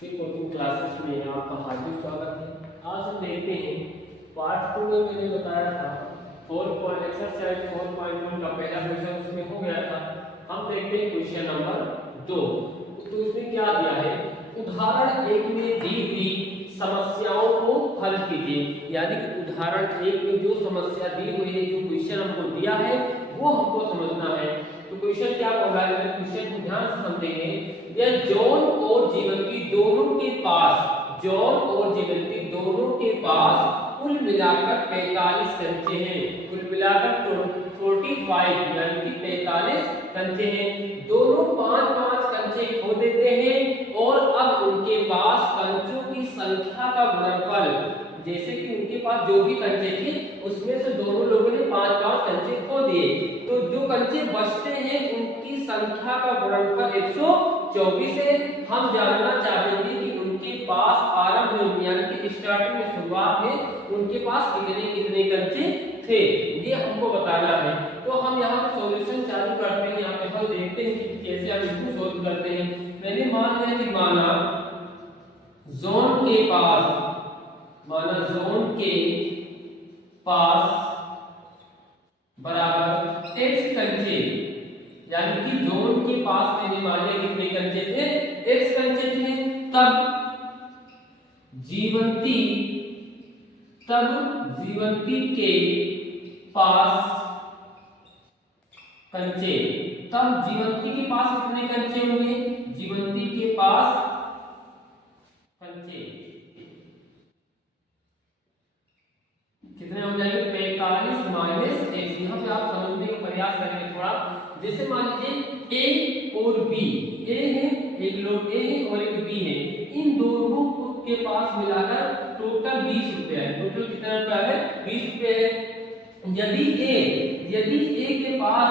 के coaching classes में आपका हार्दिक स्वागत है। आज हम देखते हैं पार्ट 2 में मैंने बताया था एक्सरसाइज 4.1 का पहला क्वेश्चन उसमें हो गया था। हम देखते हैं क्वेश्चन नंबर 2। तो इसमें क्या दिया है, उदाहरण 1 में दी हुई समस्याओं को हल कीजिए। यानी कि उदाहरण 1 में जो समस्या दी हुई है, जो क्वेश्चन हमको दिया है वो हमको समझना है। तो क्वेश्चन क्या बोल रहा है, क्वेश्चन को ध्यान से समझेंगे। यह जॉन और जीवंती दोनों के पास कुल मिलाकर 45 कंचे हैं। कुल मिलाकर 45 यानी कि 45 कंचे हैं। दोनों 5-5 कंचे खो देते हैं और अब उनके पास कंचों की संख्या का गुणनफल, जैसे कि उनके पास जो भी कंचे थे उसमें से दोनों लोगों ने 5-5 कंचे खो दिए, तो जो कंचे बचते हैं उनकी संख्या का गुणनफल 124 है। हम जानना चाहेंगे कि उनके पास आरंभ में यानी कि स्टार्टिंग में, शुरुआत में उनके पास कितने कंचे थे, ये हमको बताना है। तो हम यहाँ पे सॉल्यूशन चालू करते हैं। यहाँ पे हम देखते हैं कि कैसे हम इसको सोल्व करते हैं। मैंने मान लिया कि माना जोन के पास बराबर x कंचे, यानी कि जोन के पास मैंने मान लिया कितने कंचे थे, x कंचे थे। तब जीवंती के पास कंचे, तब जीवंती के पास कितने कंचे होंगे, जीवंती के पास कंचे कितने हो जाएंगे, 45 माइनस x। यहाँ पे आप समझने का प्रयास करेंगे थोड़ा। जैसे मान लीजिए a और b, a है, एक लोग a है और एक b है। इन दोनों के पास मिलाकर टोटल 20 रुपया है। टोटल कितना रुपया है, 20 रुपये है। यदि a के पास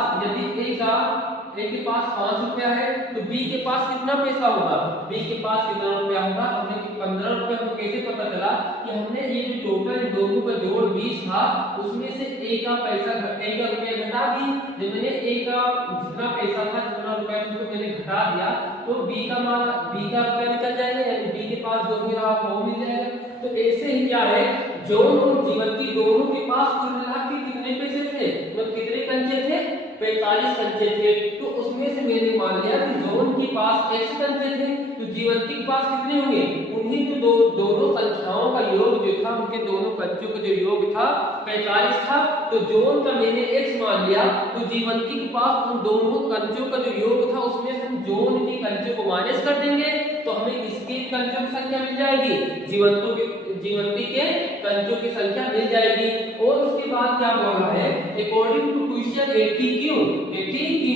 5 रुपया है तो b के पास कितना पैसा होगा, b के पास कितना रुपया होगा, हमने 15 रुपया। तो कैसे पता चला कि हमने ये जो टोटल दोनों का जोड़ 20 था उसमें से a का रुपया घटा दी। जब मैंने a का जितना पैसा था, जितना रुपया था उसको मैंने घटा दिया तो b का रुपया निकल जाएगा, यानी b के पास जो भी रहा वो मिल जाएगा। तो ऐसे ही क्या है, जॉन और जीवंती दोनों के पास कुल मिला के कितने पैसे थे, मतलब कितने कंचे थे, 45 कंचे थे। तो उसमें से मैंने मान लिया कि जॉन के पास x कंचे थे तो जीवंती के पास कितने होंगे, उन्हीं को दोनों संख्याओं का योग जो था, उनके दोनों कंचों का जो योग था 45 था। तो जॉन का मैंने x मान लिया, तो जीवंती के पास उन दोनों कंचों का जो योग था उसमें से हम जॉन के कंचों को माइनस कर देंगे तो हमें इसके कंचों की संख्या मिल जाएगी, जीवंती के कंचों की संख्या मिल जाएगी। और उसके बाद क्या बोल रहा है, अकॉर्डिंग टू क्वेश्चन 80Q,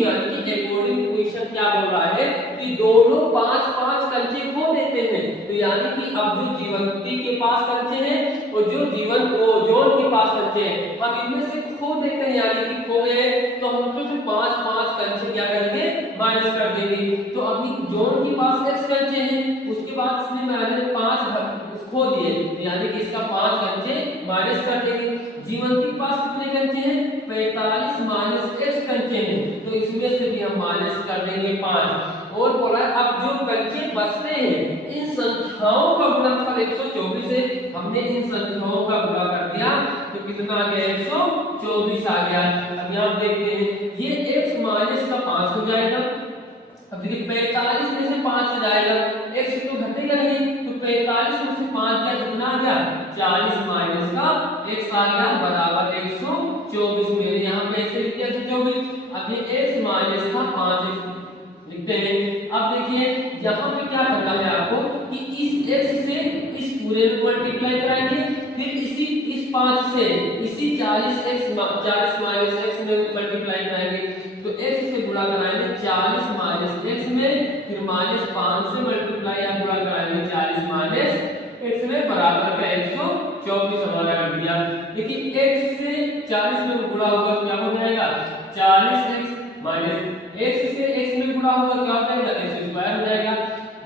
यानी कि अकॉर्डिंग टू क्वेश्चन क्या बोल रहा है कि दोनों 5-5 कंचे खो देते हैं। तो यानी कि अब जो जीवंती के पास कंचे हैं और जो जॉन के पास कंचे हैं, हम इनमें से खो देते हैं, यानी कि खो गए तो हम उसमें से 5-5 कंचे क्या करेंगे, माइनस कर देंगे। तो अभी जॉन के पास x कंचे हैं, उसके बाद इसने मैंने 5 खो दिए, यानी कि इसका 5 कंचे माइनस कर देंगे। जीवंती के पास कितने कंचे हैं, 45 माइनस x कंचे हैं, तो इसमें से भी हम माइनस कर देंगे 5। और बोला अब जो कंचे बचते हैं इन संख्याओं का गुणनफल 124 है। हमने इन संख्याओं का गुणा कर दिया तो कितना आ गया, 124 आ गया। अब यहाँ देखते हैं ये x माइनस का 5 हो जाएगा। अब देखिए 45 में से 5 जाएगा, x तो घटेगा नहीं, तो 45 में से 5 का कितना आ गया, 40 माइनस का x आ गया बराबर 124। मेरे यहाँ पे ऐसे लिख दिया 124। अब ये x माइनस का 5 लिखते हैं। अब देखिए यहाँ पे क्या करना है आपको कि इस x से इस पूरे में मल्टीप्लाई कराएंगे, फिर इस 5 से इसी 40 माइनस x में मल्टीप्लाई कराएंगे। तो x से गुणा कराएंगे 40 माइनस x में, फिर माइनस 5 से मल्टीप्लाई या गुणा कराएंगे 40 माइनस x में बराबर का 124 हमारा कर दिया। देखिए x से 40 में गुणा होगा तो क्या हो जाएगा, 40x माइनस x से x में गुणा होगा क्या हो जाएगा, x स्क्वायर हो जाएगा।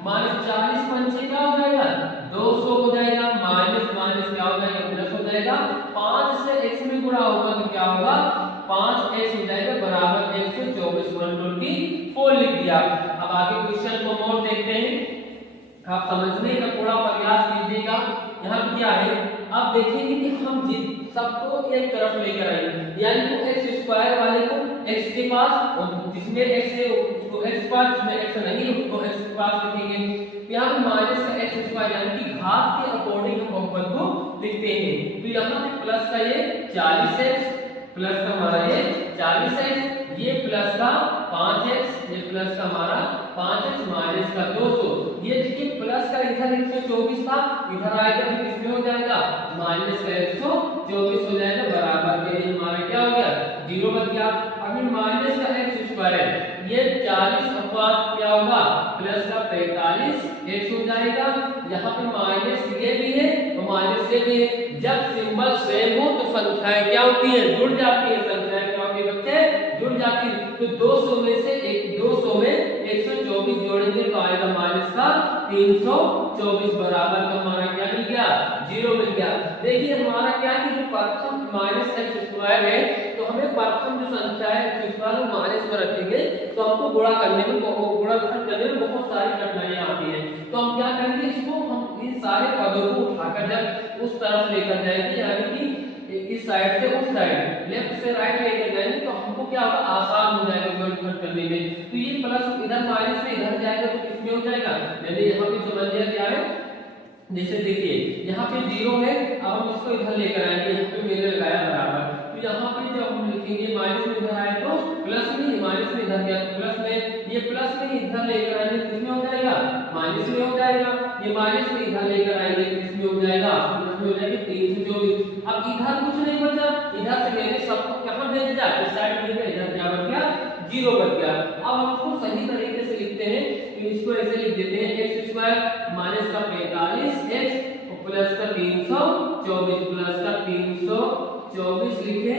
माइनस 40 पंचे क्या हो जाएगा, 200 हो जाएगा। माइनस माइनस क्या हो जाएगा, प्लस हो जाएगा। 5 से x में गुणा होगा तो क्या होगा, 5x हो जाएगा बराबर 124 124 लिख दिया। अब आगे क्वेश्चन को और देखते हैं। आप समझने का थोड़ा प्रयास कीजिएगा। यहाँ पे क्या है, अब देखेंगे कि हम सबको एक तरफ लेकर आएंगे, यानी कि एक्स स्क्वायर वाले को एक्स के पास, और जिसमें एक्स है उसको एक्स पास, जिसमें एक्स नहीं है उसको एक्स के पास लिखेंगे। यहाँ पे माइनस का एक्स स्क्वायर यानी कि घात के अकॉर्डिंग हम बहुपद को लिखते हैं। तो यहाँ पे प्लस का ये 40x, प्लस का हमारा ये 40x, ये प्लस का 5x, ये प्लस का हमारा 5x, माइनस का 200। ये देखिए प्लस का इधर 124 था, इधर आएगा तो किसमें हो जाएगा, माइनस का 124 हो जाएगा, बराबर के लिए हमारा क्या हो गया, 0 बच गया। अभी माइनस का एक्स स्क्वायर, ये 40 अपवाद क्या होगा, प्लस का 45x हो जाएगा। यहाँ पे माइनस ये भी है और माइनस ये भी है। जब सिंबल सेम हो तो संख्याएं क्या होती है, जुड़ जाती है। संख्याएं क्या होती है बच्चे, जुड़ जाती है। तो 200 में से 200 में 124 जोड़ेंगे तो आएगा माइनस का 324, बराबर का हमारा क्या मिल गया, 0 मिल गया। देखिए हमारा क्या है, जो प्रथम माइनस एक्स स्क्वायर है, तो हमें प्रथम जो संख्या है एक्स स्क्वायर को माइनस में रखेंगे तो हमको गुणा करने में बहुत सारी कठिनाइयां आती हैं। तो हम क्या करेंगे, इसको हम इन सारे पदों को उठाकर जब उस तरफ लेकर जाएंगे, यानी कि इस साइड से उस साइड, लेफ्ट से राइट लेकर जाएंगे, तो हमको क्या होगा, आसान हो जाएगा गुणनखंड करने में। तो ये प्लस इधर माइनस में इधर जाएगा तो किसमें हो जाएगा, मैंने यहाँ पे समझ लिया क्या है। जैसे देखिए यहाँ पे 0 है, अब हम इसको इधर लेकर आएंगे, यहाँ पे मैंने लगाया बराबर। तो यहाँ पे जब हम लिखेंगे माइनस में इधर आए तो प्लस में, माइनस में इधर गया तो प्लस में, ये प्लस में इधर लेकर आएंगे तो किसमें हो जाएगा, माइनस में हो जाएगा। ये माइनस में इधर लेकर आएंगे तो किसमें हो जाएगा, प्लस में हो जाएगा, 324। अब इधर कुछ नहीं बचा, इधर से मैंने सबको कहां भेज दिया, इस साइड भेज दिया, इधर क्या बच गया, 0 बच गया। अब हम इसको सही तरीके से लिखते हैं, तो इसको ऐसे लिख देते हैं, एक्स स्क्वायर माइनस का 45x प्लस का 324, प्लस का 324 लिखे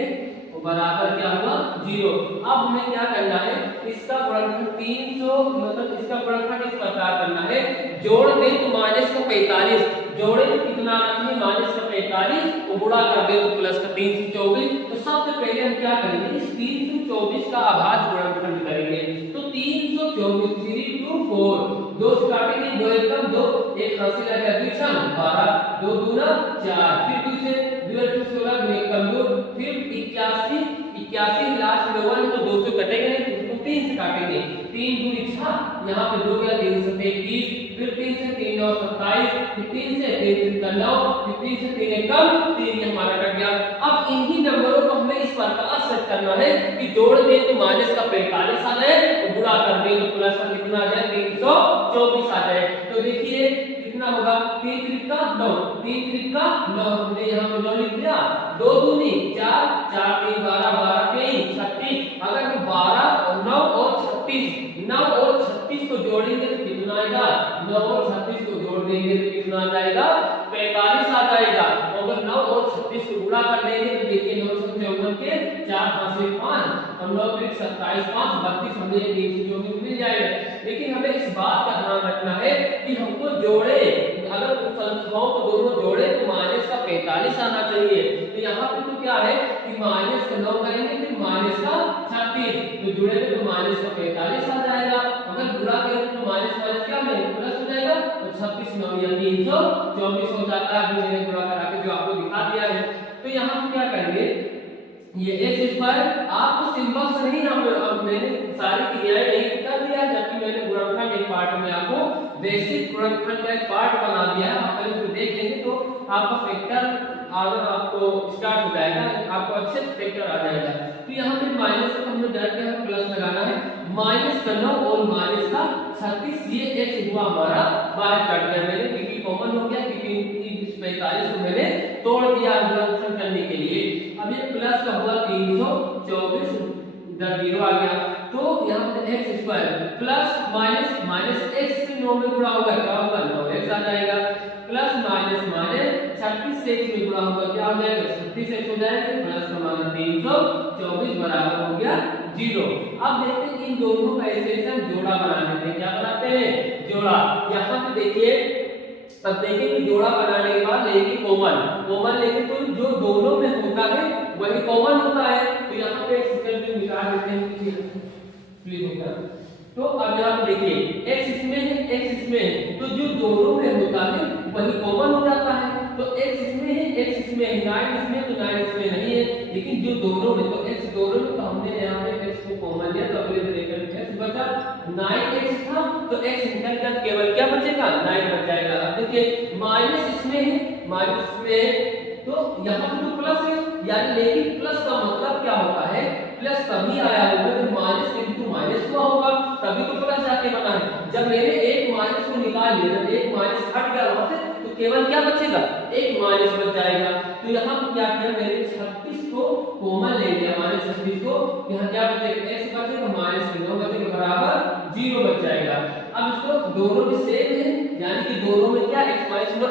और बराबर क्या हुआ, 0। अब हमें क्या करना है, इसका गुणनखंड 300, मतलब इसका गुणनखंड इस प्रकार करना है, जोड़ दें तो माइनस का 45, जोड़े तो कितना आना चाहिए, माइनस का 45 और गुणा कर दे तो प्लस का 324। तो सबसे पहले हम क्या करेंगे, इस 324 का अभाज्य गुणनखंड करेंगे। तो 324, 3 2 4, 2 से काटेंगे, 2 एकम 2, एक हासिल आएगा 2 छम 12, 2 दूना 4, फिर 2 से 2 8 16, 2 एकम 2, फिर 81, 81 लास्ट में 1 तो 2 से कटेंगे नहीं, तो 3 से काटेंगे, 3 2 6, यहाँ पे 2 गया 3 से 21, फिर 3 से 3 9 27, फिर 3 से 3 9, फिर 3 से 3 एकम 3, ये हमारा कट गया। अब इन्हीं नंबरों को हमें इस प्रकार सेट करना है कि जोड़ दें तो माइनस का 45 आ जाए और गुणा कर दें तो प्लस का कितना आ जाए, 324 आ जाए। तो देखिए कितना होगा, 3 3 का 9, 3 3 का 9, हमने यहाँ पे 9 लिख दिया, 2 दूनी 4, 4 3 12, 12 3 36, अगर हम 12 9 और 36, 9 और 36 को जोड़ेंगे तो कितना आएगा, 9 और 36 को जोड़ देंगे तो कितना आ जाएगा, 45 आ जाएगा। अगर 9 और 36 को गुणा कर लेंगे तो देखिए 9 से 54 के 4 5 से 5 और 9 3 27 5 32, हमें 324 मिल जाएगा। लेकिन हमें इस बात का ध्यान रखना है कि हमको जोड़े, अगर संख्याओं को दोनों जोड़े तो माइनस का 45 आना चाहिए। तो यहाँ पे तो क्या है कि माइनस का 9 करेंगे फिर माइनस का 36, तो जुड़ेंगे तो माइनस का 45 आ जाएगा। अगर गुणा करेंगे तो माइनस माइनस क्या मिलेगा, प्लस हो जाएगा, तो 36 9 या 324 हो जाता है। अभी मैंने गुणा करा के जो आपको दिखा दिया है। तो यहाँ हम क्या करेंगे, ये एक्स स्क्वायर आपको सिंबल से नहीं, अब मैंने सारी क्रियाएं नहीं कर दिया है, जबकि मैंने गुणनखंड एक पार्ट में आपको बेसिक गुणनखंड का एक पार्ट बना दिया है। आप पहले उसको देख लेंगे तो आपका फैक्टर अगर आपको स्टार्ट हो जाएगा, आपको अच्छे से फैक्टर आ जाएगा। तो यहाँ पे माइनस का हमने डायरेक्ट प्लस लगाना है, माइनस का 9 और माइनस का 36, ये एक्स हुआ हमारा बाहर काट दिया मैंने, क्योंकि कॉमन हो गया, क्योंकि 45 को मैंने तोड़ दिया गुणनखंड करने के लिए। अब ये प्लस का हुआ 324, इधर 0 आ गया, तो यहाँ पे x square plus minus minus x से 9 में गुणा होगा क्या होगा, 9x आ जाएगा, प्लस माइनस माइनस 36 से x में गुणा होगा क्या हो जाएगा, 36x हो जाएगा, प्लस हमारा 324 बराबर हो गया 0। अब देखते हैं इन दोनों का ऐसे हम जोड़ा बना लेते हैं। क्या बनाते हैं, जोड़ा। यहाँ पे देखिए, अब देखें कि जोड़ा बनाने के बाद लेंगे कॉमन, कॉमन लेंगे तो जो दोनों में होता है वही कॉमन होता है। तो यहाँ पे एक सेकंड में निकाल देते हैं, प्लीज होगा। तो अब यहाँ पे देखिए x इसमें है, x इसमें है, तो जो दोनों में होता है वही कॉमन हो जाता है। तो x इसमें है, x इसमें है, 9 इसमें, तो 9 इसमें नहीं है, लेकिन जो दोनों में, तो x दोनों में, तो हमने यहाँ पे x को कॉमन लिया, तो अगले ब्रैकेट में x बचा, 9x था, तो x निकल गया, केवल क्या बचेगा, 9 बच जाएगा। अब देखिए माइनस इसमें है, माइनस इसमें है, तो यहाँ पे तो प्लस है यानी, लेकिन प्लस का मतलब क्या होता है, प्लस तभी आया होगा जब माइनस इंटू माइनस हुआ होगा, तभी तो प्लस जाके बना है। जब मैंने एक माइनस को निकाल लिया, जब एक माइनस हट गया वहां से, तो केवल क्या बचेगा, एक माइनस बच जाएगा। तो यहाँ क्या किया मैंने, 36 को कॉमन ले लिया, माइनस 36 को, यहाँ क्या बचेगा, x बचेगा माइनस 9 बचेगा बराबर 0 बच जाएगा। अब इसको दोनों में सेम है, यानी कि दोनों में क्या x माइनस 9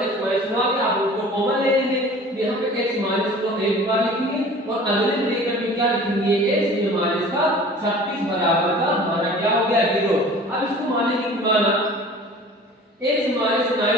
आ गया, आप उसको कॉमन ले लेंगे, यहाँ पे x माइनस 9 एक बार लिखेंगे, और अगले ब्रैकेट में क्या लिखेंगे, x ये माइनस का 36 बराबर का हमारा क्या हो गया 0। अब इसको मानेंगे पुराना, x माइनस 9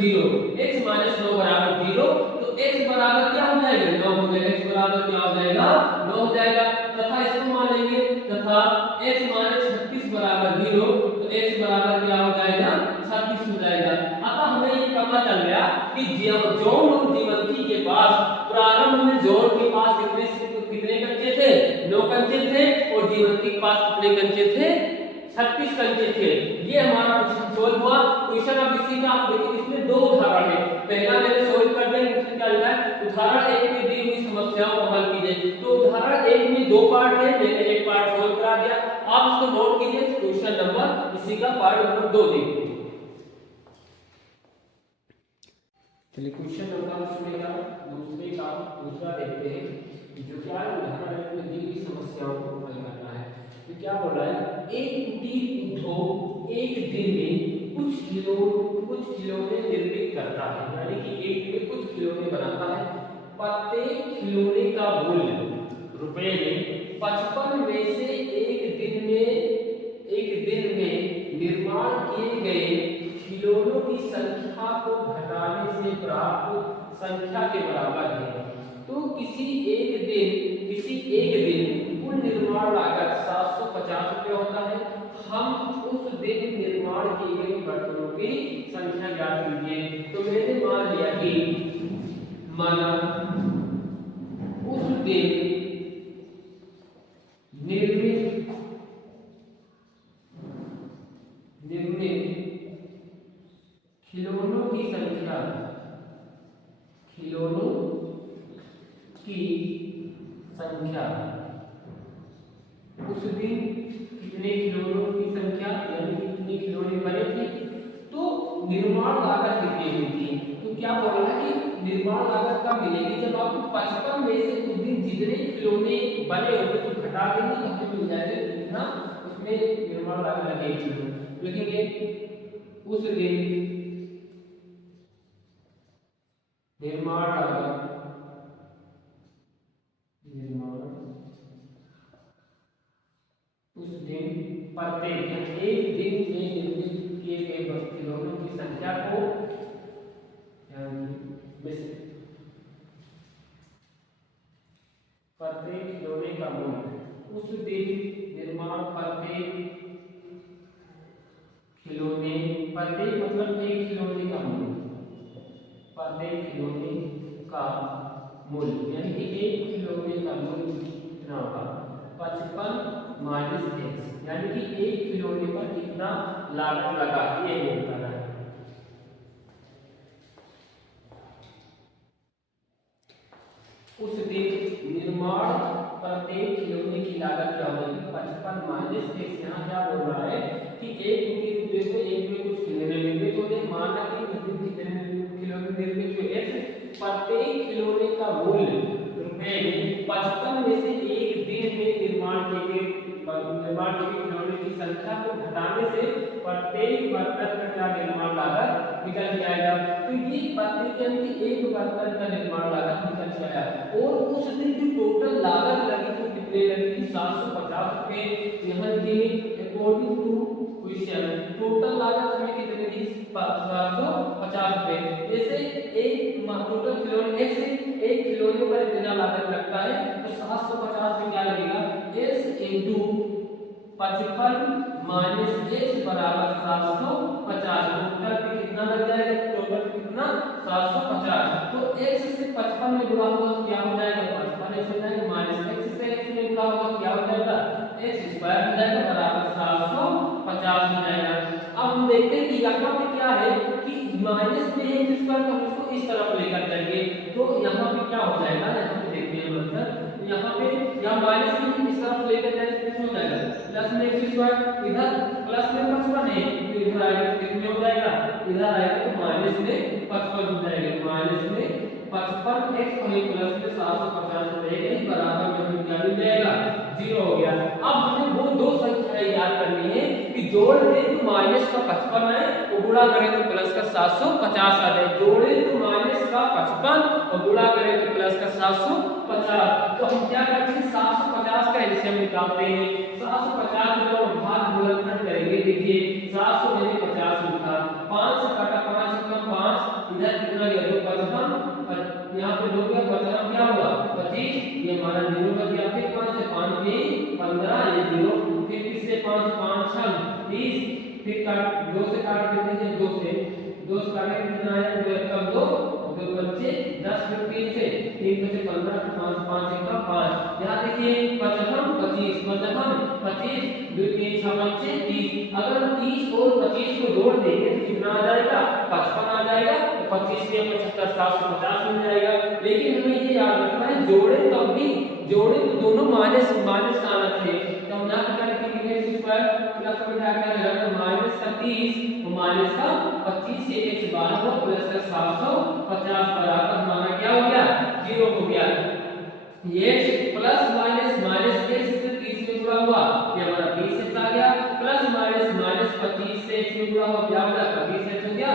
0, x माइनस 9 बराबर 0, तो x बराबर क्या हो जाएगा, 9 हो जाएगा, x बराबर क्या हो जाएगा, 9 हो जाएगा। तथा इसको मानेंगे, तथा x माइनस 36 बराबर 0, तो x बराबर क्या हो जाएगा, 36 हो जाएगा। अतः हमें ये पता चल गया कि जॉन और जीवंती के पास प्रारंभ में जॉन के पास कितने कंचे थे, 9 कंचे थे, और जीवंती के पास कितने कंचे थे, 36 कंचे थे। ये हमारा क्वेश्चन सोल्व हुआ। क्वेश्चन अब इसी का आप देखिए, इसमें दो उदाहरण है, पहला मैंने सोल्व कर दिया, इसमें क्या लिखा है, उदाहरण 1 में दी हुई समस्याओं को हल कीजिए। तो उदाहरण 1 में दो पार्ट है, मैंने एक पार्ट सोल्व करा दिया, आप इसको नोट कीजिए। क्वेश्चन नंबर इसी का पार्ट नंबर 2 देखते हैं। चलिए क्वेश्चन नंबर इसमें का दूसरा देखते हैं, जो क्या है, उदाहरण 1 में दी हुई समस्याओं को हल करना है। तो क्या बोल रहा है, एक कुटीर उद्योग एक दिन में कुछ खिलौने निर्मित करता है, यानी कि एक दिन में कुछ खिलौने बनाता है। प्रत्येक खिलौने का मूल्य रुपए में 55 में से एक दिन में निर्माण किए गए खिलौनों की संख्या को घटाने से प्राप्त संख्या के बराबर है। तो किसी एक दिन कुल निर्माण लागत 750 रुपये होता है। हम उस दिन निर्माण किए गए बर्तनों की संख्या ज्ञात कीजिए। तो मैंने मान लिया कि उस दिन निर्मित खिलौनों की संख्या उस दिन कितने खिलौनों की संख्या, यानी कितने खिलौने बने थे, तो निर्माण लागत कितनी हुई थी। तो क्या बोल रहा है कि निर्माण लागत कब मिलेगी, जब आपको 55 में से उस दिन जितने खिलौने बने होंगे तो घटा देंगे, तो हमें मिल जाएगा कितना उसमें निर्माण लागत लगेगी। लिखेंगे उस दिन निर्माण लागत उस दिन प्रत्येक एक दिन में निर्मित किए गए खिलौनों की संख्या को प्रत्येक खिलौने का मूल्य, उस दिन निर्माण प्रत्येक मतलब एक खिलौने का मूल्य, प्रत्येक खिलौने का मूल्य, यानी कि एक खिलौने का मूल्य कितना होगा, 55 माइनस x, यानी कि एक खिलौने पर कितना लागत लगा ये होता है। उस दिन निर्माण प्रत्येक खिलौने की लागत क्या होगी, 55 माइनस x। यहाँ क्या बोल रहा है कि एक कुटीर उद्योग में एक में कुछ खिलौने निर्मित होते हैं, माना कि उस दिन कितने खिलौने निर्मित हुए x, प्रत्येक खिलौने का मूल्य रुपए में 55 में से एक दिन में निर्माण के खिलौने की संख्या को घटाने से प्रत्येक बर्तन का क्या निर्माण लागत निकल जाएगा। तो ये प्रत्येक यानी कि एक बर्तन का निर्माण लागत निकल जाएगा, और उस दिन जो टोटल लागत लगी तो कितने लगी थी, 750 रुपए। यहाँ लिखेंगे अकॉर्डिंग टू क्वेश्चन टोटल लागत हमें कितनी थी, 750 रुपए। जैसे एक टोटल खिलौने एक खिलौने पर इतना लागत लगता है, तो 750 में क्या लगेगा, x इंटू 55 माइनस x बराबर 750, टोटल पे कितना लग जाएगा, टोटल कितना 750। तो x से 55 में गुणा होगा तो क्या हो जाएगा, 55 x हो जाएगा, माइनस x से x में गुणा होगा तो क्या हो जाएगा, x स्क्वायर हो जाएगा बराबर 750 हो जाएगा। अब हम देखते हैं कि यहाँ पे क्या है कि माइनस में x स्क्वायर तो हम इसको इस तरफ लेकर जाएंगे, तो यहाँ पे क्या हो जाएगा, यहाँ पे देखते हैं मतलब यहाँ पे यहाँ माइनस में इस तरफ लेकर जाएंगे तो कितना हो जाएगा, प्लस में x स्क्वायर, इधर प्लस में 55 है तो इधर आएगा तो कितने हो जाएगा, इधर आएगा तो माइनस में 55 हो जाएगा, माइनस में 55x और एक प्लस में 750 हो जाएगा, बराबर में हमें क्या मिल जाएगा, 0 हो गया। अब हमें वो दो संख्याएं याद करनी है कि जोड़ दें तो माइनस का 55 आए और गुणा करें तो प्लस का 750 आ जाए, जोड़े तो माइनस का 55 और गुणा करें तो प्लस का 750। तो हम क्या करते हैं, 750 का एलसीएम निकालते हैं, 750 में जब भाग गुणनखंड करेंगे, देखिए 700 मैंने 50 लिखा, 5 से काटा 5 का 5, इधर कितना गया 2 55, यहाँ पे 2 का 55 क्या हुआ 25, ये हमारा 0 बच गया, फिर 5 से 5 के 15 ये 0, फिर किससे 5 5 6 30, फिर काट 2 से काट देते हैं, 2 से काटे कितना आया 2 1 2 और 2 बच्चे 10, फिर 3 से 15 5 5 1 5, यहाँ देखिए 55 25 25 2 3 6 बच्चे 30, अगर हम 30 और 25 को जोड़ देंगे तो कितना आ जाएगा 55 आ जाएगा, 25 के 75 750 मिल जाएगा। लेकिन हमें ये याद रखना है जोड़े तब भी जोड़े तो दोनों माइनस माइनस का आना चाहिए, तो हम यहाँ क्या लिखेंगे x स्क्वायर प्लस में क्या रहेगा माइनस का 30 और माइनस का 25 से x बाहर हो प्लस का 750 बराबर हमारा क्या हो गया 0 हो गया। ये प्लस माइनस माइनस x से 30 में जुड़ा हुआ ये हमारा 20x आ गया, प्लस माइनस माइनस 25 से x में जुड़ा हुआ क्या हो गया 25x हो गया,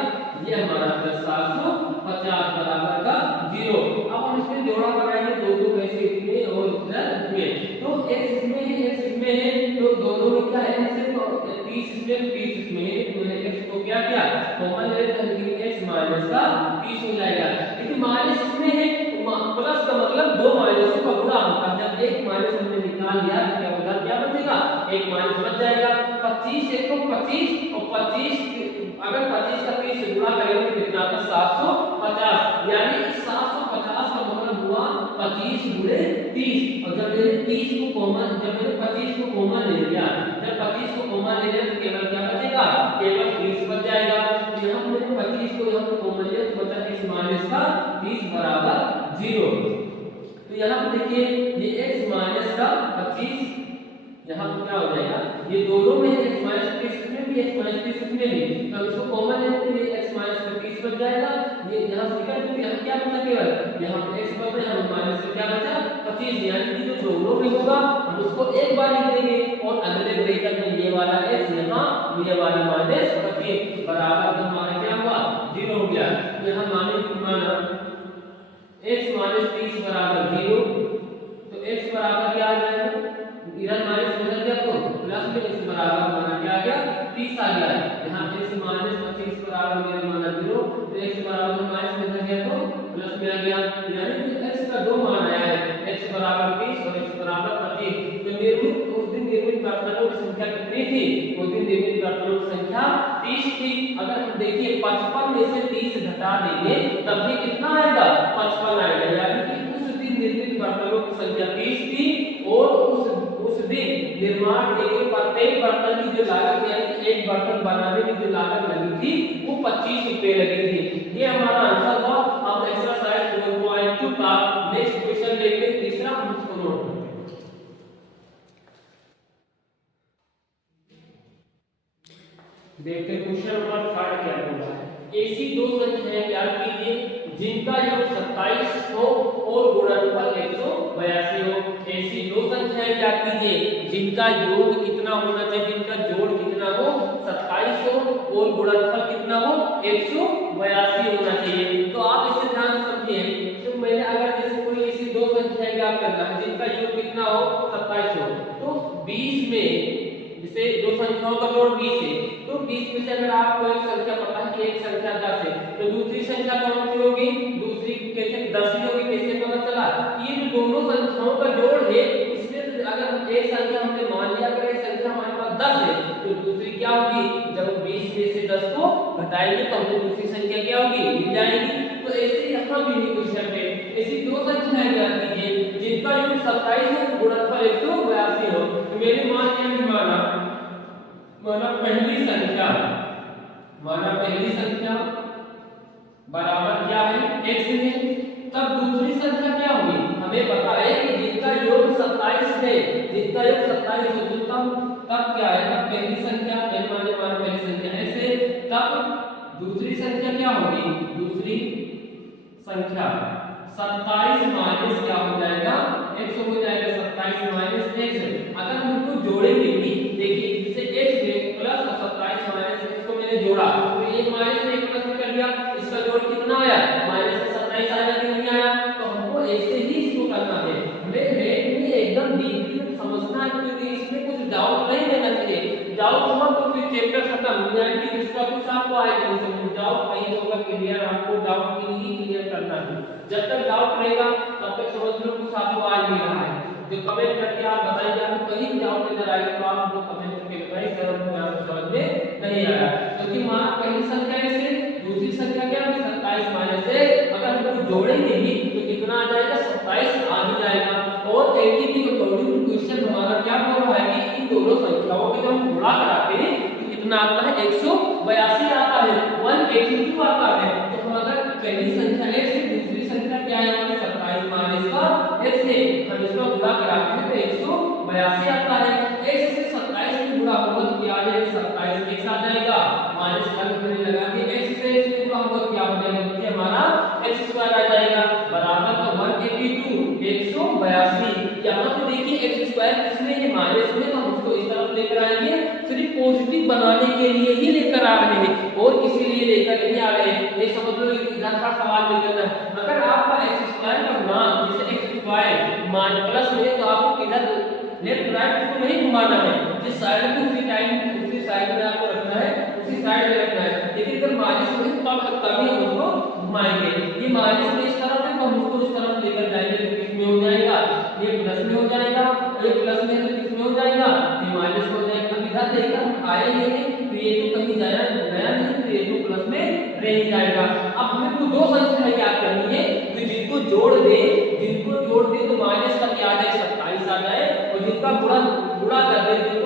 ये हमारा प्लस 750 बराबर का 0। अब हम इसमें जोड़ा बनाएंगे दो दो कैसे इसमें और इधर में, तो x इसमें है x इसमें है तो दोनों में क्या है x तो 30 इसमें 30 इसमें है, तो मैंने x को क्या किया कॉमन ले लेते हैं, x माइनस का 30 हो जाएगा, लेकिन माइनस इसमें है प्लस का मतलब दो माइनसों का गुणा होता है, जब एक माइनस हमने निकाल लिया तो क्या होगा क्या बचेगा एक माइनस बच जाएगा, 25 एक को 25 और 25 अगर 25 का 30 से गुणा करेंगे तो कितना आता है 750, यानी 750 का मतलब हुआ 25 गुणे 30, और जब मैंने 30 को कॉमन जब मैंने 25 को कॉमन ले लिया, जब 25 को कॉमन ले लिया तो केवल क्या बचेगा केवल 30 बच जाएगा, यहाँ मैंने 25 को यहाँ पे कॉमन लिया तो बचा 30 माइनस का 30 बराबर 0। तो यहाँ पे देखिए ये x माइनस का 25 यहाँ पे क्या हो जाएगा, ये दोनों में x माइनस 30 इसमें भी x माइनस 30 इसमें भी, तो इसको कॉमन लेते हैं ये x माइनस का 30 बच जाएगा, ये यहाँ से निकल तो यहाँ क्या बचा केवल यहाँ पे x बचा, यहाँ माइनस का क्या बचा 25, यानी कि जो दोनों में होगा हम उसको एक बार लिख देंगे और अगले ब्रैकेट में ये वाला x यहाँ ये वाला माइनस 25 बराबर हमारा क्या हुआ 0 हो गया। यहाँ माना x माइनस 30 बराबर 0, तो x बराबर क्या आ जाएगा, इधर माइनस बदल गया तो प्लस में x बराबर हमारा क्या आ गया 30 आ गया, यहाँ x माइनस 25 बराबर मेरे माना 0, तो x बराबर माइनस में बदल गया तो प्लस में आ गया, यानी कि x का दो मान आया है, x बराबर 30 और x बराबर 25। तो निर्मित उस दिन निर्मित बर्तनों की संख्या कितनी थी, उस दिन निर्मित बर्तनों की संख्या 30 थी। अगर हम देखिए 55 में से 30 घटा देंगे तब भी कितना आएगा 55 आएगा, यानी कि उस दिन निर्मित बर्तनों की संख्या 30 थी और उस दिन निर्माण के लिए प्रत्येक बर्तन की जो लागत यानी एक बर्तन बनाने की जो लागत लगी थी वो 25 रुपए लगी थी। ये हमारा आंसर था। अब एक्सरसाइज 4.2 का नेक्स्ट क्वेश्चन देखते हैं, तीसरा हम उसको नोट करते हैं। देखते हैं क्वेश्चन नंबर 3 क्या बोल रहा है। ऐसी दो संख्याएं ज्ञात कीजिए जिनका योग 27 हो और गुणनफल 182 हो। ऐसी दो संख्याएं ज्ञात कीजिए जिनका योग कितना होना चाहिए, जिनका जोड़ कितना हो 27 हो और गुणनफल कितना हो 182 होना चाहिए। तो आप इसे ध्यान से समझिए, तो मैंने अगर जैसे कोई ऐसी दो संख्याएं ज्ञात करना है जिनका योग कितना हो 27 हो, तो 20 में जैसे दो संख्याओं का जोड़ 20 है, तो 20 में से अगर आपको एक संख्या पता है कि एक संख्या 10 है, तो दूसरी संख्या कौन सी होगी, दूसरी कैसे 10 ही होगी, कैसे पता चला, ये जो दोनों संख्याओं का जोड़ है इसमें से अगर हम एक संख्या हमने मान लिया, अगर एक संख्या हमारे पास 10 है तो दूसरी क्या होगी, जब हम 20 में से 10 को घटाएंगे तो हमें दूसरी संख्या क्या होगी, मिल जाएगी। तो ऐसे यहाँ भी क्वेश्चन में ऐसी दो संख्याएं ज्ञात कीजिए जिनका योग 27 है, गुणनफल 182 हो। तो मेरे मान लिया कि माना पहली संख्या बराबर क्या है, x है। तब दूसरी संख्या क्या होगी, हमें पता है कि जिनका योग 27 है, जिनका योग 27 हो, तब क्या है, तब पहली संख्या पहली संख्या ऐसे, तब दूसरी संख्या क्या होगी, दूसरी संख्या 27 माइनस क्या हो जाएगा, x हो जाएगा 27 माइनस x। अगर हम इनको जोड़ेंगे भी, देखिए जैसे x में प्लस और 27 माइनस x को मैंने जोड़ा तो एक माइनस में एक प्लस में कर लिया, इसका जोड़ कितना आया, माइनस से 27 आया कि नहीं आया। तो हमको ऐसे ही इसको करना है, हमें रेट में एकदम डीपली समझना है, क्योंकि इसमें कुछ डाउट नहीं लेना चाहिए। डाउट हुआ तो फिर चैप्टर खत्म, यानी कि इसका कुछ आपको आएगा नहीं समझ, डाउट कहीं होगा क्लियर, आपको डाउट के लिए क्लियर करना है। जब तक डाउट रहेगा तब तक समझ लो कुछ आपको आ नहीं रहा है। जो कमेंट करके आप बताइए आपको कहीं डाउट नजर आएगा तो आप हमको कमेंट करके बताइए सर हमको यहाँ पे समझ में नहीं आया। क्योंकि माना पहली संख्या से दूसरी संख्या क्या है 27 माइनस से, अगर हम लोग जोड़ेंगे भी तो कितना आ जाएगा, 27 आ ही जाएगा। और एलजीब्री अकॉर्डिंग टू क्वेश्चन हमारा क्या बोल रहा है कि इन दोनों संख्याओं के जब हम गुणा कराते हैं तो कितना आता है, 182 आता है, 182 आता है। तो हम अगर पहली संख्या x से दूसरी संख्या क्या है हमारी 27 माइनस का x से हम इसका गुणा कराते हैं तो 182 आता है। x से 27 में गुणा होगा तो क्या आ जाएगा, 27 x आ जाएगा, माइनस का मैंने लगा के x से x में गुणा होगा क्या हो जाएगा, बच्चे हमारा x स्क्वायर आ जाएगा बराबर तो 182 182। यहाँ पे देखिए x स्क्वायर किसमें है, माइनस में, तो हम उसको इस तरफ लेकर आएंगे, सिर्फ पॉजिटिव बनाने के लिए ही लेकर आ रहे हैं और किसी लिए लेकर नहीं आ रहे हैं। ये समझ लो इधर का सवाल निकलता है। अगर आपका x स्क्वायर का मान जैसे x स्क्वायर मान प्लस में तो आपको किधर लेफ्ट राइट उसको नहीं घुमाना है, जिस साइड में उसी साइड में आपको रखना है, उसी साइड में रखना है। लेकिन अगर माइनस में तभी हम उसको घुमाएंगे। ये माइनस में इस तरफ है तो हम उसको इस तरफ लेकर जाएंगे तो किसमें हो जाएगा, ये प्लस में हो जाएगा, ये प्लस में तो किसमें हो जाएगा, ये माइनस में हो जाएगा। अब इधर देखकर हम आए नहीं हैं तो ये तो कहीं गया नहीं, तो ये तो प्लस में रह जाएगा। अब हमें वो दो संख्याएं क्या करनी है कि जिनको जोड़ दे तो माइनस का क्या आ जाए, 27 आ जाए, और जिनका गुणा कर दे तो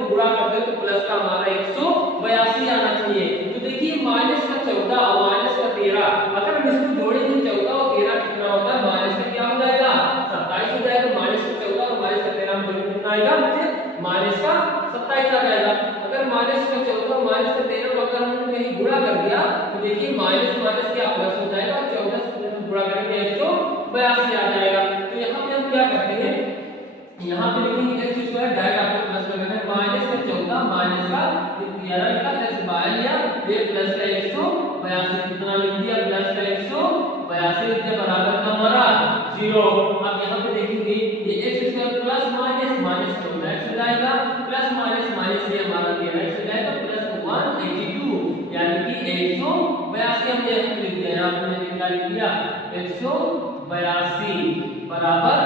प्लस का हमारा 182 आना चाहिए। तो देखिए माइनस का 14 और माइनस का 13, अगर हम इसको जोड़ेंगे 14 और 13 कितना होता है, माइनस का क्या हो जाएगा, 27 हो जाएगा। माइनस का 14 और माइनस का 13 में कितना आएगा बच्चे, माइनस का 27 आ जाएगा। अगर माइनस का 14 और माइनस का 13 अगर हमने कहीं गुणा कर दिया तो देखिए माइनस माइनस क्या प्लस हो जाएगा, 14 से गुणा करेंगे 182 आ जाएगा। तो यहाँ पे हम क्या करते हैं, यहाँ पे लिखेंगे x स्क्वायर डायरेक्ट आपको प्लस कर देना है, माइनस का 14 माइनस का 13 का x बाहर लिया, ये प्लस का 182 कितना लिख दिया, प्लस का 182 लिख दिया बराबर का हमारा 0। अब यहाँ पे देखेंगे ये x square plus minus 14 x हो जाएगा, प्लस माइनस ये हमारा 13 x हो जाएगा, प्लस 182 यानी कि 182 हमने लिख दिया, यहाँ पे मैंने क्या लिख दिया 182 बराबर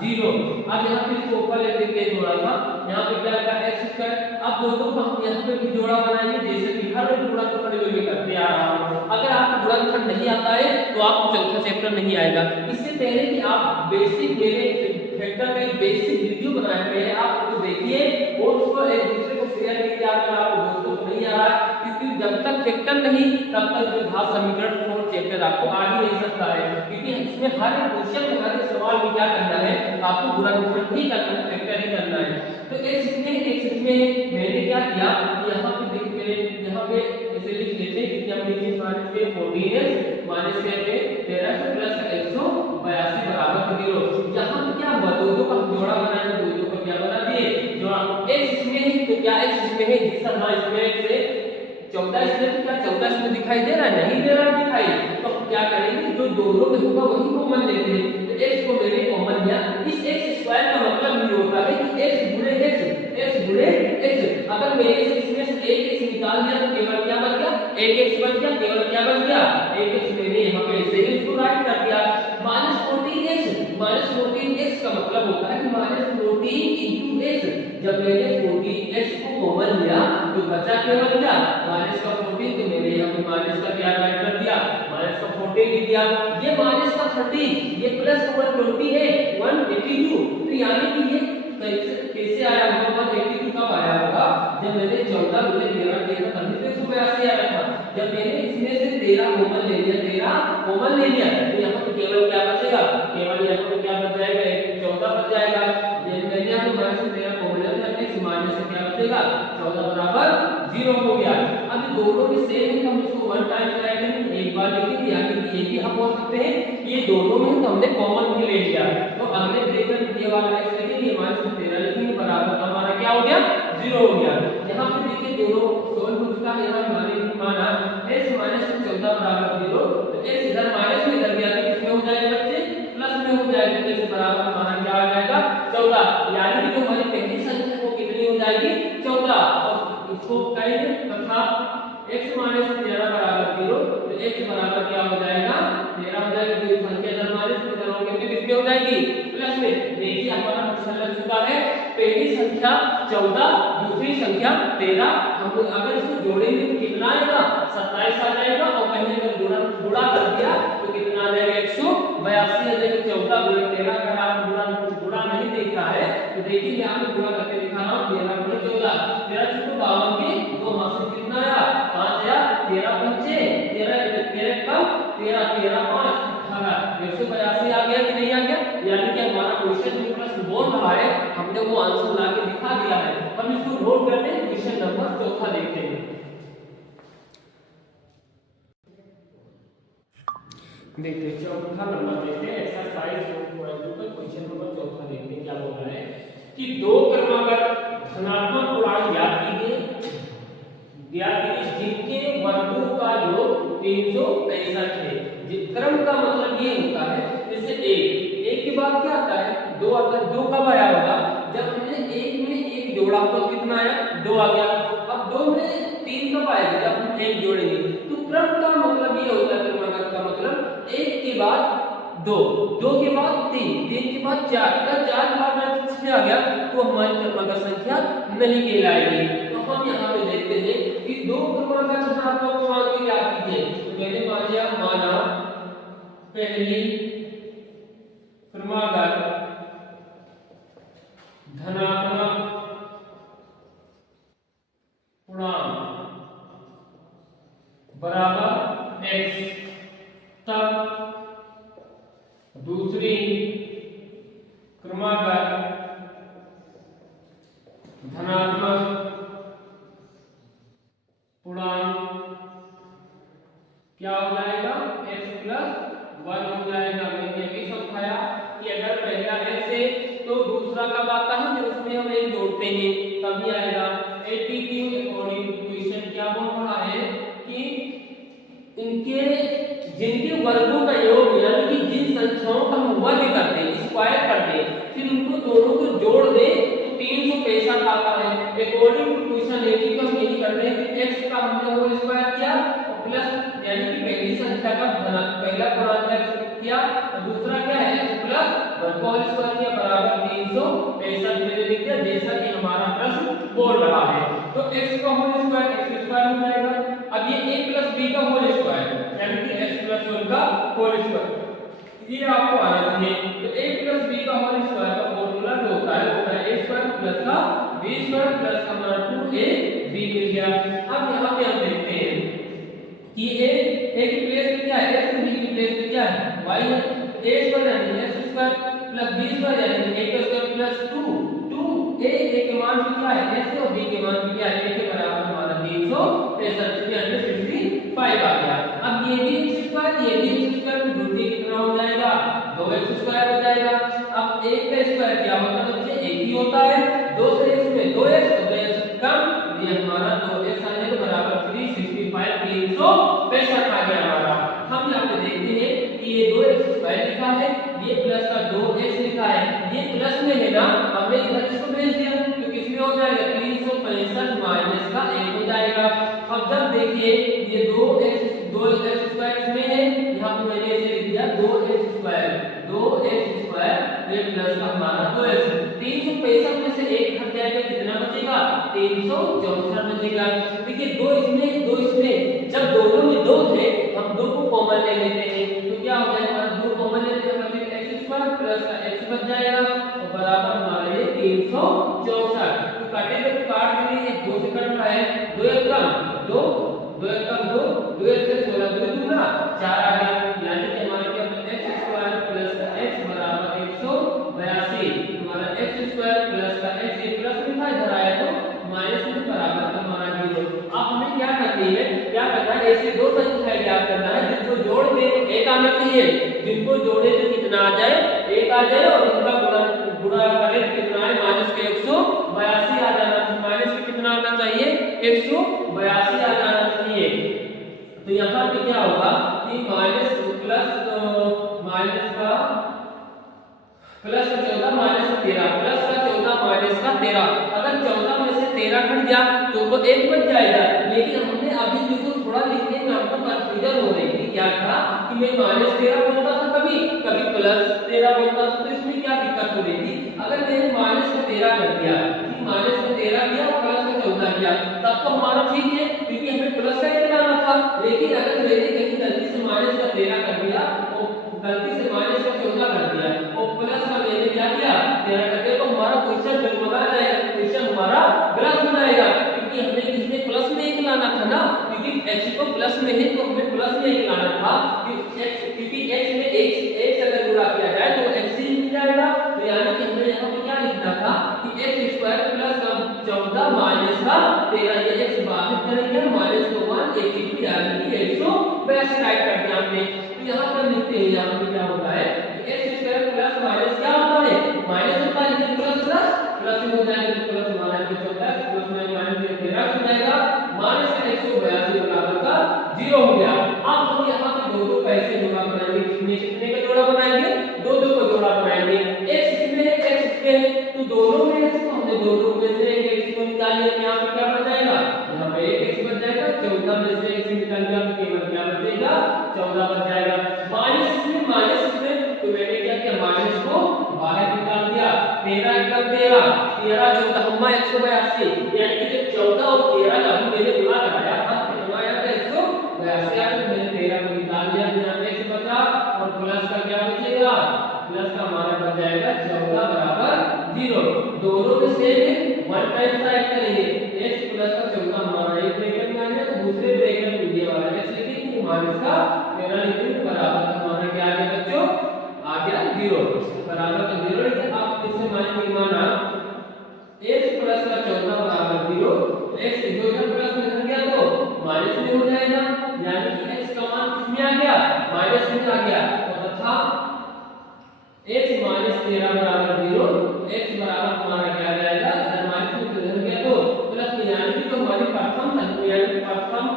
0। अब यहाँ पे इसको ऊपर लेते के जोड़ा था, यहाँ पे क्या था x स्क्वायर। अब दोनों को हम यहाँ पे भी जोड़ा बनाएंगे जैसे कि हर गुणनखंड में करते आ रहा हूँ। अगर आपको गुणनखंड नहीं आता है तो आपको चौथा चैप्टर नहीं आएगा। इससे पहले कि आप बेसिक मेरे फैक्टर का एक बेसिक वीडियो बनाया पहले आप उसको देखिए और उसको एक दूसरे को शेयर कीजिए अगर आपको दोस्तों को नहीं आ रहा है, क्योंकि जब तक फैक्टर नहीं तब तक द्विघात समीकरण 4 चैप्टर आपको आ ही नहीं सकता है, क्योंकि इसमें हर एक क्वेश्चन में हर एक सवाल में क्या करना है, आपको गुणनखंड ही करना है, फैक्टर ही करना है। तो x इसमें मैंने क्या किया, यहाँ पे देख मेरे यहाँ पे ऐसे लिख लेते हैं कि हम लिखें माइनस के 14x माइनस के 13 प्लस 182 बराबर 0। यहाँ पे क्या हुआ, दो का जोड़ा बनाएंगे, दो का क्या बना दिए जोड़ा। x इसमें है तो क्या x इसमें है, जिस तरह इसमें से 14 इसमें तो क्या 14 इसमें दिखाई दे रहा है, नहीं दे रहा दिखाई, तो क्या करेंगे जो दोनों में होगा वही कॉमन लेते हैं। तो x को मैंने कॉमन लिया, इस x स्क्वायर का मतलब ये होता है कि x गुणे x। अगर मैंने से इसमें से एक x निकाल दिया तो केवल क्या बच गया, एक x बच गया, केवल क्या बच गया, एक x मैंने यहाँ पे ऐसे ही इसको राइट कर दिया। -14x का मतलब होता है कि -14 * x लिख दिया। ये माइनस का 30, ये प्लस 120 है 182। तो यानी कि ये कैसे आया होगा 182 कब आया होगा जब मैंने 14 गुणे 13 किया था तभी तो 182 आया था। जब मैंने इसमें से 13 कॉमन ले लिया, 13 कॉमन ले लिया तो यहाँ पे केवल क्या बचेगा, केवल यहाँ पे क्या बच जाएगा 14 बच जाएगा। ये मैंने यहाँ पे माइनस 13 कॉमन लिया तो x माइनस से क्या बचेगा 14 बराबर 0 हो गया। अब ये दोनों भी सेम है तो हम इसको 1 टाइम ऐड करेंगे, एक बार लिखेंगे, यानी कि ये भी हम बोल सकते हैं ये दोनों में तो हमने कॉमन भी ले लिया। तो अगले ब्रैकेट ये वाला x लिखेंगे माइनस 13 लिखेंगे बराबर हमारा क्या हो गया 0 हो गया। यहाँ पे देखिए दोनों सोल्व हो चुका है। यहाँ हमारे माना x माइनस 14 बराबर 0 तो x इधर माइनस में इधर गया तो किसमें हो जाएगा बच्चे प्लस में हो जाएगा। तो x बराबर हमारा क्या आ जाएगा 14, यानी कि जो हमारी पहली संख्या वो कितनी हो जाएगी 14। और इसको कहेंगे तथा x माइनस 13 बराबर 0 तो x बराबर क्या हो जाएगा 13 हो जाएगा। जो संख्या इधर माइनस में इधर होगी तो किसमें हो जाएगी प्लस में। देखिए हमारा क्वेश्चन लग चुका है, पहली संख्या 14 दूसरी संख्या 13, हम अगर इसको जोड़ेंगे तो कितना आएगा 27 आ जाएगा और पहले अगर गुणा कर दिया तो कितना आ जाएगा 182 आ जाएगा। 14 गुणे 13 का आप गुणा नहीं देखा है तो देखिए यहाँ पे गुणा करके दिखा रहा हूँ 13 गुणे 14 13 चुको 52 के दो हाथ से कितना आया 5000 13 पंचे 13 13 कम 13 13 5 18 182 आ गया कि नहीं आ गया। यानी कि हमारा क्वेश्चन जो प्रश्न बोल रहा है हमने वो आंसर ला के दिखा दिया है। हम इसको नोट करते हैं, क्वेश्चन नंबर 4 देखते हैं। देखते हैं चौथा नंबर देखते हैं एक्सरसाइज 4.2 का क्वेश्चन नंबर 4 देखते हैं क्या बोल रहा है कि दो क्रमागत धनात्मक पूर्णांक ज्ञात कीजिए जिनके वर्गों का योग 365 है। क्रम का मतलब ये होता है जैसे एक के बाद क्या आता है 2 आता है। 2 कब आया होगा जब हमने एक में एक जोड़ा होगा कितना आया 2 आ गया। अब 2 में 3 कब आएगा जब हम एक जोड़ेंगे। तो क्रम का मतलब ये होता है, क्रमागत का मतलब 1 के बाद 2, 2 के बाद 3, 3 के बाद 4, अगर 4 के बाद 6 आ गया तो हमारी क्रमागत संख्या नहीं कहलाएगी। तो हम यहाँ पे देखते हैं कि दो क्रमागत धनात्मक पूर्णांक क्या कीजिए। तो मैंने माना पहली क्रमागत धनात्मक पूर्णांक बराबर x, तब दूसरी क्रमागत धनात्मक पूर्णांक क्या हो जाएगा x प्लस 1 हो जाएगा। मैंने ये भी समझाया कि अगर पहला x है तो दूसरा कब आता है जब उसमें हम एक जोड़ते हैं तभी आएगा। 82 अकॉर्डिंग टू क्वेश्चन क्या बोल रहा है कि इनके जिनके वर्गों का योग यानी कि जिन संख्याओं का हम वर्ग करते हैं स्क्वायर करते हैं फिर उनको दोनों को जोड़ दे तो 365 आता है। अकॉर्डिंग टू क्वेश्चन 80 को हम यही करते हैं कि x का हमने होल स्क्वायर किया और प्लस यानी कि पहली संख्या का पहला पूर्णांक x किया और दूसरा क्या है x प्लस 1 का होल स्क्वायर किया बराबर 365 मैंने लिख दिया जैसा कि हमारा प्रश्न बोल रहा है। तो x का होल स्क्वायर x स्क्वायर हो जाएगा। अब ये a प्लस b का होल स्क्वायर यानी कि x प्लस 1 का होल स्क्वायर ये आपको आना चाहिए। तो a प्लस b का होल स्क्वायर का फॉर्मूला जो होता है वो है a स्क्वायर प्लस का b स्क्वायर प्लस हमारा 2ab मिल गया। अब यहाँ पे हम देखते हैं कि a की प्लेस पे क्या है x और b की प्लेस पे क्या है y है। a स्क्वायर यानी x square plus b square यानी a का स्क्वायर प्लस 2 a के मान भी क्या है x और b के मान भी क्या है a के बराबर हमारा 365 आ गया। अब ये भी x स्क्वायर ये भी x स्क्वायर में जुड़ के कितना हो जाएगा 2x स्क्वायर हो जाएगा। अब 1 का स्क्वायर क्या होता है बच्चे 1 ही होता है। 2 से x में 2x तो 2x कम ये हमारा 2x आ जाएगा बराबर 365 365 आ गया हमारा। हम यहाँ पे देखते हैं कि ये 2x स्क्वायर लिखा है ये प्लस का 2x लिखा है ये प्लस में है ना हमने इधर इसको भेज दिया तो किसमें हो जाएगा 365 माइनस का 1 हो जाएगा। अब जब देखिए ये 2x स्क्वायर इसमें है यहाँ पे मैंने इसे लिख दिया 2x स्क्वायर ये प्लस का हमारा 2x 365 में से 1 हट जाएगा कितना बचेगा 364 बचेगा। देखिए 2 इसमें जब दोनों में 2 थे हम 2 को कॉमन ले लेते हैं चाहिए, जिनको जोड़े तो कितना आ जाए, 1 आ जाए, और इनका गुणा करें तो कितना है, माइनस के 182 आ जाना चाहिए। माइनस के कितना आना चाहिए, 182 आ जाना चाहिए। तो यहाँ पे क्या होगा कि माइनस का प्लस का 14 माइनस का 13, प्लस का 14 माइनस का 13। अगर 14 में से 13 घट गया तो 1 बच जाएगा। लेकिन हमने अभी देखो थोड़ा लिखने में हमको कंफ्यूजन हो रही थी, क्या था कि मैं माइनस 13 बोलता था, कभी कभी प्लस 13 बोलता था, तो इसमें क्या दिक्कत हो रही थी। अगर मैंने माइनस का 13 कर दिया, माइनस का 13 किया और प्लस का 14 किया, तब तो हमारा ठीक है, क्योंकि हमें प्लस का ही लाना था। लेकिन अगर मैंने कहीं गलती से माइनस का 13 कर दिया और गलती से माइनस का 14 कर दिया और प्लस का मैंने क्या किया, 13 कर दिया, तो हमारा क्वेश्चन गड़बड़ा जाएगा, क्वेश्चन हमारा गलत हो जाएगा, क्योंकि हमें इसमें प्लस में 1 लाना था ना, क्योंकि x को प्लस में है तो हमें प्लस में 1 लाना था, क्योंकि x में x अगर गुणा किया जाए तो x ही मिल जाएगा। तो यानी कि हमें यहाँ पे क्या लिखना था कि x स्क्वायर प्लस का 14 माइनस का 13, ये x बाहर करेंगे, माइनस को 1 82 यानी कि 182 राइट कर दिया हमने। तो यहाँ पर लिखते हैं, यहाँ पे क्या होता है कि x स्क्वायर प्लस माइनस क्या होता है, माइनस होता है, लेकिन प्लस प्लस प्लस हो जाएगा, तो प्लस हमारा 24 प्लस में माइनस 13 हो जाएगा, माइनस का 182 बराबर का 0 हो गया। अब हम यहाँ पे दो पैसे जोड़ा बनाएंगे, कितने का जोड़ा बनाएंगे, दो का जोड़ा बनाएंगे। x इसमें है, x इसमें है, तो दोनों में से हमने दोनों में से एक x को निकाल लिया, यहाँ पे क्या बच जाएगा, यहाँ पे एक x बच जाएगा, 14 में से x निकाल दिया तो केवल क्या बचेगा, 14 बच जाएगा। माइनस इसमें, तो मैंने क्या किया, माइनस को बाहर निकाल दिया, 13 एकदम 13 14 हम्मा 182, यानी कि जब 14 और 13 का भी मैंने गुणा कराया था कितना आया था, 182 आया, तो मैंने 13 को निकाल दिया, यहाँ पे x बचा और प्लस का क्या बचेगा, प्लस का हमारा बच जाएगा 14 बराबर 0। दोनों में सेम है, 1 टाइम्स ऐड करेंगे, x प्लस का 14 हमारा एक ब्रैकेट में आ गया, तो दूसरे ब्रैकेट में ये वाला x लिखेंगे, माइनस का 13 लिखेंगे, बराबर हमारा क्या आ गया बच्चों, आ गया 0, बराबर का 0 लिखे। आप इससे मानेंगे माना x प्लस का 14 बराबर 0, तो x जो इधर प्लस में इधर गया तो माइनस में हो जाएगा, यानी कि x का मान किसमें आ गया, माइनस में आ गया, तो तथा x माइनस 13 बराबर 0, x बराबर हमारा क्या आ जाएगा, इधर माइनस में इधर गया तो प्लस में, यानी कि जो हमारी प्रथम धनात्मक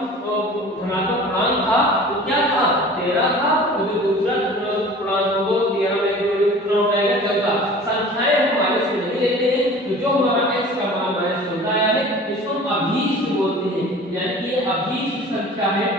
पूर्णांक था वो क्या था, 13 था, और जो दूसरा पूर्णांक वो 13 में कितना हो जाएगा, 14। संख्याएं हम माइनस में नहीं लेते हैं, तो जो हमारा x का मान माइनस 14 आया है इसको हम अभीष्ट बोलते हैं, यानी कि ये अभीष्ट संख्या है।